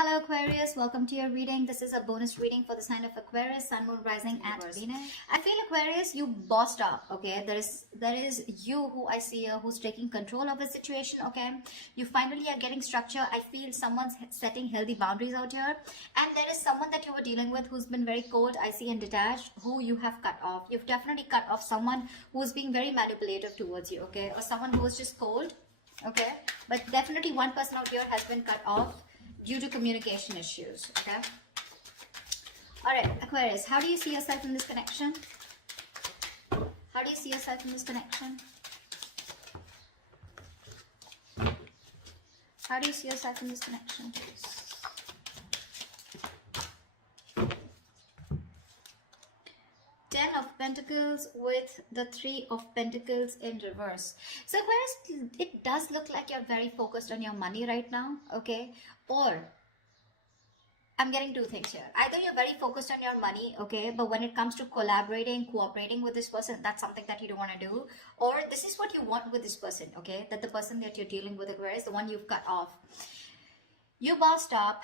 Hello Aquarius, welcome to your reading. This is a bonus reading for the sign of Aquarius, Sun, Moon, Rising at Venus. I feel Aquarius, you bossed up, okay? There is you who I see here who's taking control of the situation, okay? You finally are getting structure. I feel someone's setting healthy boundaries out here. And there is someone that you were dealing with who's been very cold, I see, and detached, who you have cut off. You've definitely cut off someone who's being very manipulative towards you, okay? Or someone who was just cold, okay? But definitely one person out here has been cut off due to communication issues, okay? All right, Aquarius, how do you see yourself in this connection? How do you see yourself in this connection? How do you see yourself in this connection, please? Ten of Pentacles with the Three of Pentacles in reverse. So Aquarius, it does look like you're very focused on your money right now, okay? Or I'm getting two things here. Either you're very focused on your money, okay, but when it comes to collaborating, cooperating with this person, that's something that you don't want to do. Or this is what you want with this person, okay? That the person that you're dealing with, Aquarius, the one you've cut off. You bossed up.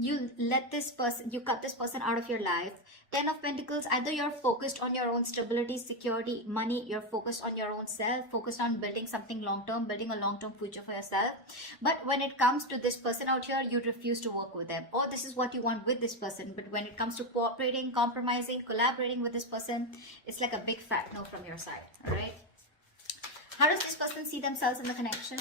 You let this person, you cut this person out of your life. Ten of Pentacles, either you're focused on your own stability, security, money, you're focused on your own self, focused on building something long-term, building a long-term future for yourself. But when it comes to this person out here, you refuse to work with them. Or this is what you want with this person. But when it comes to cooperating, compromising, collaborating with this person, it's like a big fat no from your side, all right? How does this person see themselves in the connection?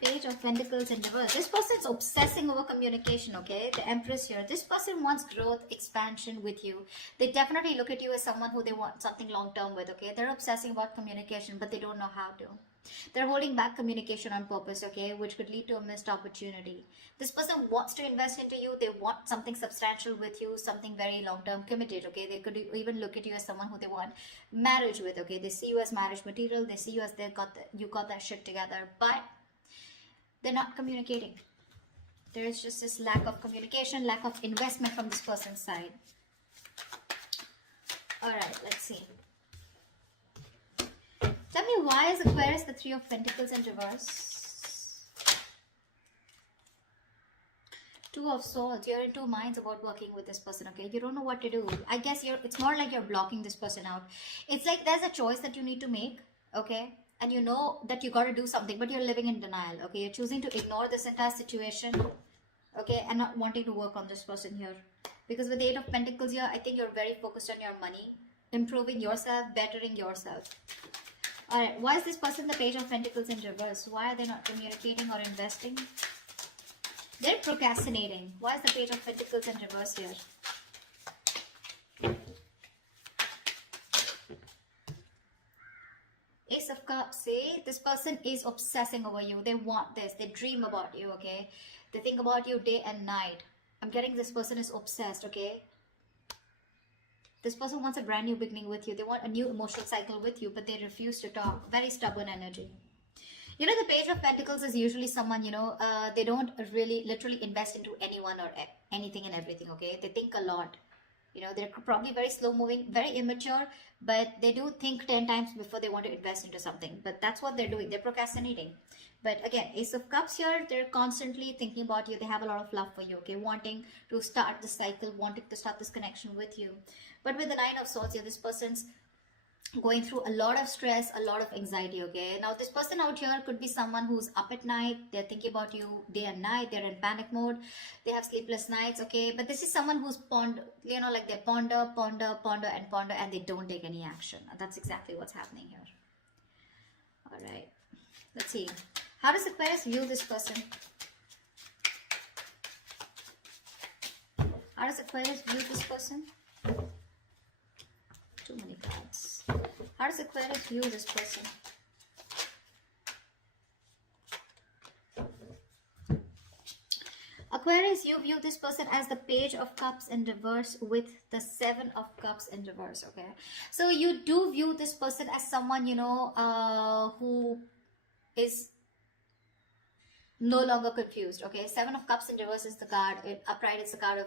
Page of Pentacles in reverse. This person's obsessing over communication, okay? The Empress here. This person wants growth, expansion with you. They definitely look at you as someone who they want something long-term with, okay? They're obsessing about communication, but they don't know how to. They're holding back communication on purpose, okay? Which could lead to a missed opportunity. This person wants to invest into you. They want something substantial with you, something very long-term committed, okay? They could even look at you as someone who they want marriage with, okay? They see you as marriage material. They see you as you got that shit together, but they're not communicating. There is just this lack of communication, lack of investment from this person's side. All right, let's see. Tell me, why is Aquarius the Three of Pentacles in reverse? Two of Swords. You're in two minds about working with this person, okay? You don't know what to do. I guess it's more like you're blocking this person out. It's like there's a choice that you need to make, okay? And you know that you got to do something, but you're living in denial, okay? You're choosing to ignore this entire situation, okay? And not wanting to work on this person here. Because with the Eight of Pentacles here, I think you're very focused on your money, improving yourself, bettering yourself. All right, why is this person the Page of Pentacles in reverse? Why are they not communicating or investing? They're procrastinating. Why is the Page of Pentacles in reverse here? Ace of Cups, see? This person is obsessing over you. They want this. They dream about you, okay? They think about you day and night. I'm getting this person is obsessed, okay? This person wants a brand new beginning with you. They want a new emotional cycle with you, but they refuse to talk. Very stubborn energy. You know, the Page of Pentacles is usually someone, you know, they don't really literally invest into anyone or anything and everything, okay? They think a lot. You know, they're probably very slow moving, very immature, but they do think 10 times before they want to invest into something. But that's what they're doing. They're procrastinating. But again, Ace of Cups here, they're constantly thinking about you. They have a lot of love for you, okay? Wanting to start the cycle, wanting to start this connection with you. But with the Nine of Swords here, this person's going through a lot of stress, a lot of anxiety, okay? Now this person out here could be someone who's up at night. They're thinking about you day and night. They're in panic mode. They have sleepless nights, okay? But this is someone who's you know, like they ponder, and they don't take any action. That's exactly what's happening here. All right, let's see. How does Aquarius view this person? How does Aquarius view this person? Too many cards. How does Aquarius view this person? Aquarius, you view this person as the Page of Cups in reverse with the Seven of Cups in reverse, okay? So you do view this person as someone, you know, who is no longer confused. Okay, Seven of Cups in reverse is the card. Upright is the card of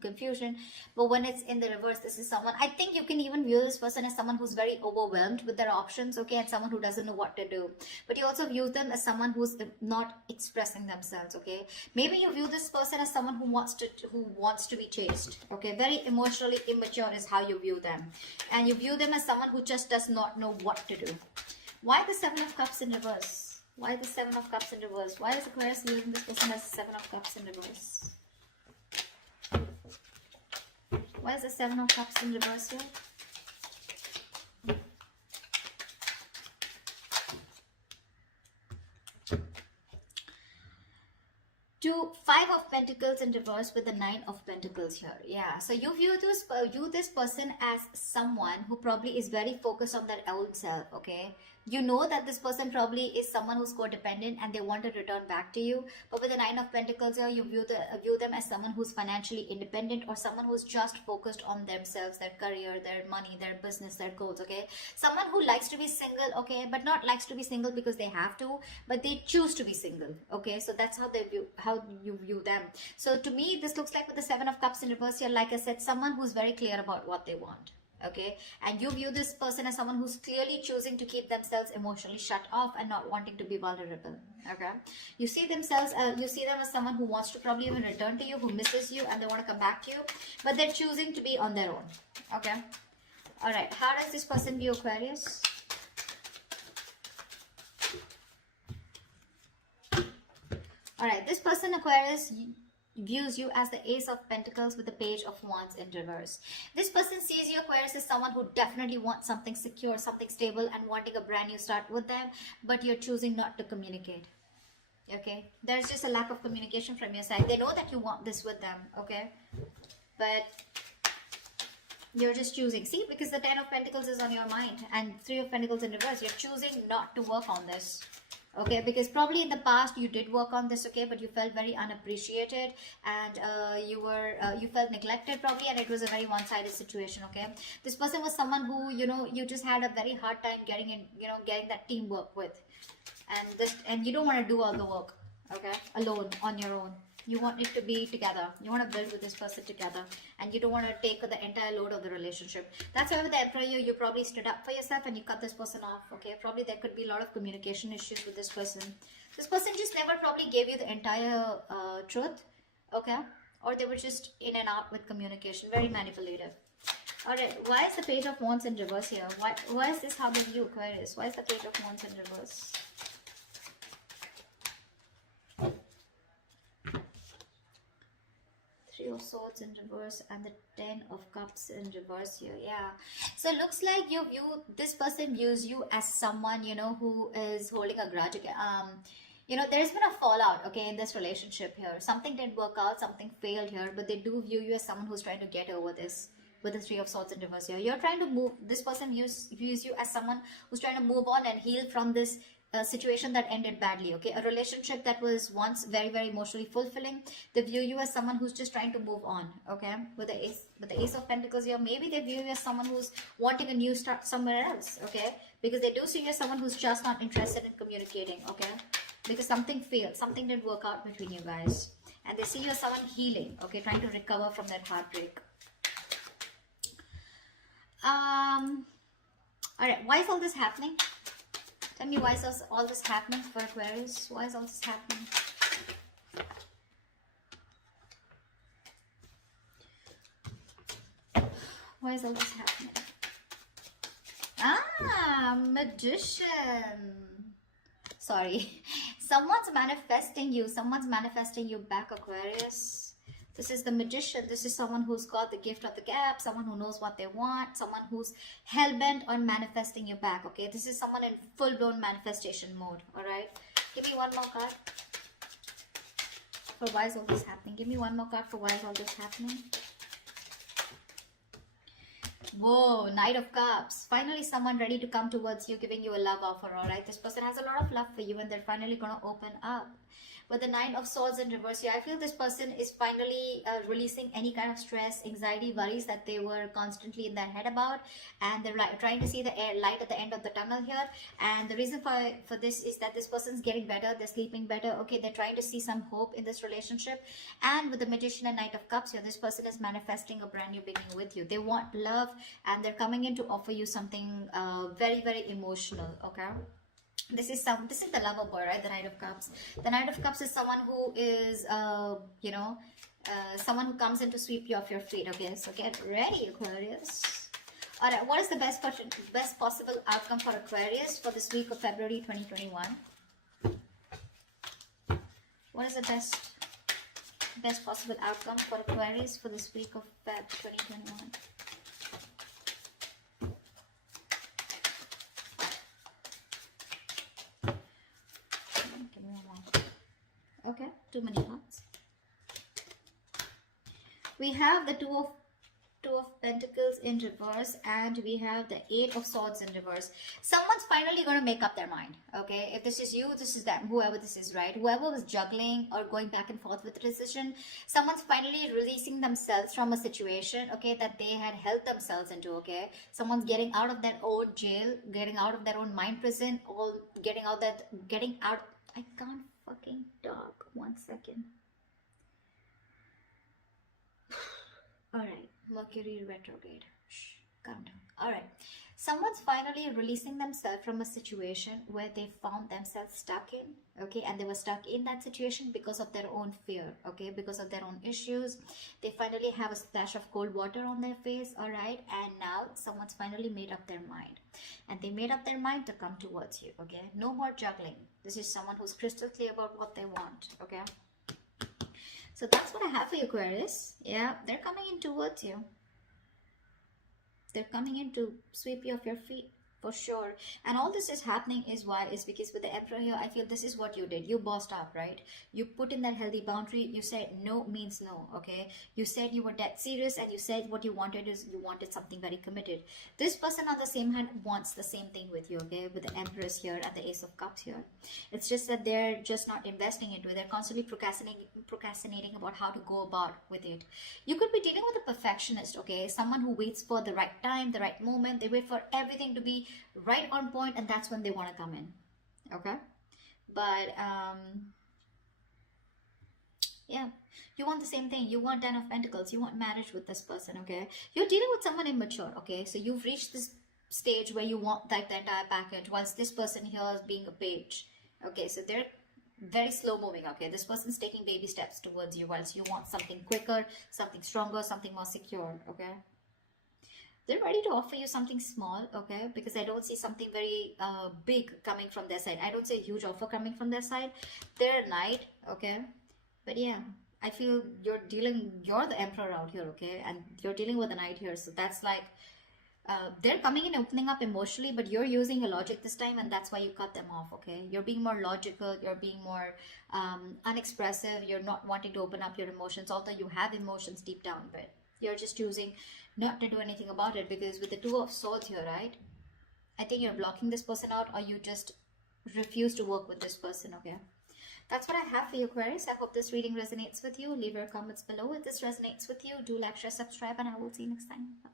confusion. But when it's in the reverse, this is someone, I think you can even view this person as someone who's very overwhelmed with their options, okay, and someone who doesn't know what to do. But you also view them as someone who's not expressing themselves. Okay, maybe you view this person as someone who wants to be chased. Okay, very emotionally immature is how you view them, and you view them as someone who just does not know what to do. Why the Seven of Cups in reverse? Why the Seven of Cups in reverse? Why is Aquarius viewing this person as the Seven of Cups in reverse? Why is the Seven of Cups in reverse here? To Five of Pentacles in reverse with the Nine of Pentacles here. Yeah, so you view this person as someone who probably is very focused on their own self, okay? You know that this person probably is someone who's codependent and they want to return back to you. But with the Nine of Pentacles here, you view them as someone who's financially independent, or someone who's just focused on themselves, their career, their money, their business, their goals, okay? Someone who likes to be single, okay, but not likes to be single because they have to, but they choose to be single, okay? So that's how you view them. So to me, this looks like with the Seven of Cups in reverse here, like I said, someone who's very clear about what they want. Okay, and you view this person as someone who's clearly choosing to keep themselves emotionally shut off and not wanting to be vulnerable. Okay, you see them as someone who wants to probably even return to you, who misses you, and they want to come back to you, but they're choosing to be on their own. Okay, all right. How does this person view Aquarius? All right, this person, Aquarius, views you as the Ace of Pentacles with the Page of Wands in reverse. This person sees you, Aquarius, as someone who definitely wants something secure, something stable, and wanting a brand new start with them, but you're choosing not to communicate. Okay, there's just a lack of communication from your side. They know that you want this with them, okay, but you're just choosing. See, because the Ten of Pentacles is on your mind and Three of Pentacles in reverse, you're choosing not to work on this. Okay, because probably in the past you did work on this, okay, but you felt very unappreciated, and you felt neglected probably, and it was a very one-sided situation. Okay, this person was someone who, you know, you just had a very hard time getting that teamwork with, and you don't want to do all the work, okay, alone on your own. You want it to be together. You want to build with this person together, and you don't want to take the entire load of the relationship. That's why with the Emperor, you probably stood up for yourself and you cut this person off. Okay, probably there could be a lot of communication issues with this person. This person just never probably gave you the entire truth, okay, or they were just in and out with communication. Very manipulative. All right, why is the Page of Wands in reverse here? Why is this how they view Aquarius? Why is the Page of Wands in reverse? Three of Swords in reverse and the Ten of Cups in reverse here. Yeah, so it looks like this person views you as someone, you know, who is holding a grudge. You know, there's been a fallout, okay, in this relationship here. Something didn't work out, something failed here, but they do view you as someone who's trying to get over this with the Three of Swords in reverse here. You're trying to move. This person views you as someone who's trying to move on and heal from this situation that ended badly, okay, a relationship that was once very, very emotionally fulfilling. They view you as someone who's just trying to move on, okay, with the Ace of Pentacles here. Maybe they view you as someone who's wanting a new start somewhere else, okay, because they do see you as someone who's just not interested in communicating, okay, because something failed, something didn't work out between you guys, and they see you as someone healing, okay, trying to recover from that heartbreak. All right, why is all this happening? Tell me, why is all this happening for Aquarius? Why is all this happening? Why is all this happening? Ah, Magician. Sorry. Someone's manifesting you. Someone's manifesting you back, Aquarius. This is the Magician. This is someone who's got the gift of the gap, someone who knows what they want, someone who's hell-bent on manifesting you back, okay? This is someone in full-blown manifestation mode, all right? Give me one more card for why is all this happening. Give me one more card for why is all this happening. Whoa, Knight of Cups. Finally, someone ready to come towards you, giving you a love offer, all right? This person has a lot of love for you, and they're finally going to open up. With the Nine of Swords in reverse here, I feel this person is finally releasing any kind of stress, anxiety, worries that they were constantly in their head about, and they're trying to see the light at the end of the tunnel here. And the reason for this is that this person's getting better, they're sleeping better, okay, they're trying to see some hope in this relationship. And with the Magician and Knight of Cups here, this person is manifesting a brand new beginning with you. They want love, and they're coming in to offer you something very, very emotional, okay? This is the lover boy, right? The Knight of Cups. The Knight of Cups is someone who is someone who comes in to sweep you off your feet. Okay, so get ready, Aquarius. All right, what is the best possible outcome for Aquarius for this week of February 2021? What is the best possible outcome for Aquarius for this week of Feb 2021? Okay, too many cards. We have the Two of Pentacles in reverse, and we have the Eight of Swords in reverse. Someone's finally going to make up their mind, okay? If this is you, this is them, whoever this is, right? Whoever was juggling or going back and forth with the decision, someone's finally releasing themselves from a situation, okay, that they had held themselves into, okay? Someone's getting out of their own jail, getting out of their own mind prison, or getting out. I can't fucking talk. 1 second. Alright, Mercury retrograde. Shh, calm down. Alright, someone's finally releasing themselves from a situation where they found themselves stuck in, okay, and they were stuck in that situation because of their own fear, okay, because of their own issues. They finally have a splash of cold water on their face, alright, and now someone's finally made up their mind, and they made up their mind to come towards you, okay? No more juggling. This is someone who's crystal clear about what they want, okay? So that's what I have for you, Aquarius. Yeah, they're coming in towards you. They're coming in to sweep you off your feet, for sure. And all this is happening is because with the Emperor here, I feel this is what you did. You bossed up, right? You put in that healthy boundary. You said no means no, okay? You said you were that serious, and you said what you wanted is you wanted something very committed. This person on the same hand wants the same thing with you, okay? With the Empress here and the Ace of Cups here. It's just that they're just not investing into it. They're constantly procrastinating about how to go about with it. You could be dealing with a perfectionist, okay? Someone who waits for the right time, the right moment. They wait for everything to be right on point, and that's when they want to come in, okay? But yeah, you want the same thing. You want 10 of Pentacles. You want marriage with this person, okay? You're dealing with someone immature, okay? So you've reached this stage where you want like the entire package, whilst this person here is being a page, okay? So they're very slow moving, okay? This person's taking baby steps towards you, whilst you want something quicker, something stronger, something more secure, okay? They're ready to offer you something small, okay? Because I don't see something very big coming from their side. I don't see a huge offer coming from their side. They're a knight, okay? But yeah, I feel you're the Emperor out here, okay? And you're dealing with a knight here. So that's like, they're coming in, opening up emotionally, but you're using your logic this time, and that's why you cut them off, okay? You're being more logical. You're being more unexpressive. You're not wanting to open up your emotions, although you have emotions deep down, but you're just choosing not to do anything about it, because with the Two of Swords here, right? I think you're blocking this person out, or you just refuse to work with this person, okay? That's what I have for you, Aquarius. I hope this reading resonates with you. Leave your comments below if this resonates with you. Do like, share, subscribe, and I will see you next time. Bye.